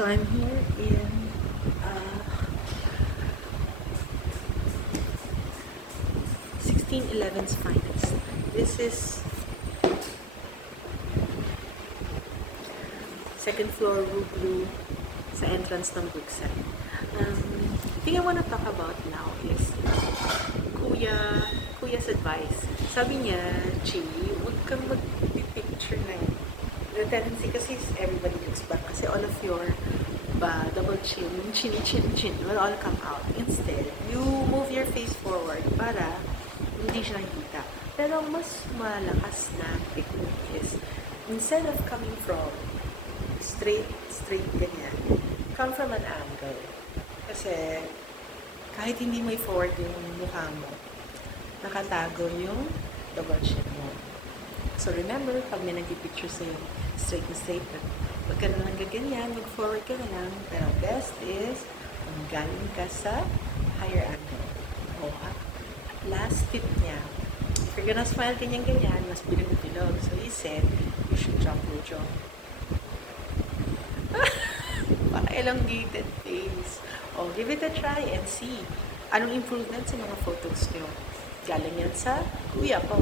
So I'm here in uh, 1611's finest. This is second floor Rue Blue sa entrance ng Brookside. The thing I want to talk about now is Kuya's advice. Sabi niya, Chi, huwag kang mag-picture na yun. The tendency kasi is everybody looks back kasi all of your double chin, chin will all come out. Instead, you move your face forward para hindi siya nakikita. Pero mas malakas na technique is instead of coming from straight ganyan, come from an angle. Kasi kahit hindi may forward yung mukha mo, nakatago yung double chin mo. So remember, pag may nag-picture sa'yo, straight na straight, wag ka na lang gaganyan, mag-forward ka na lang. Pero best is, kung galing ka sa higher angle. O, last tip niya, if you're gonna smile ganyan, mas bilog-bilog. So he said, you should drop your jaw. Para elongated face. O, give it a try and see anong improvement sa mga photos nyo. Galing yan sa kuya ko.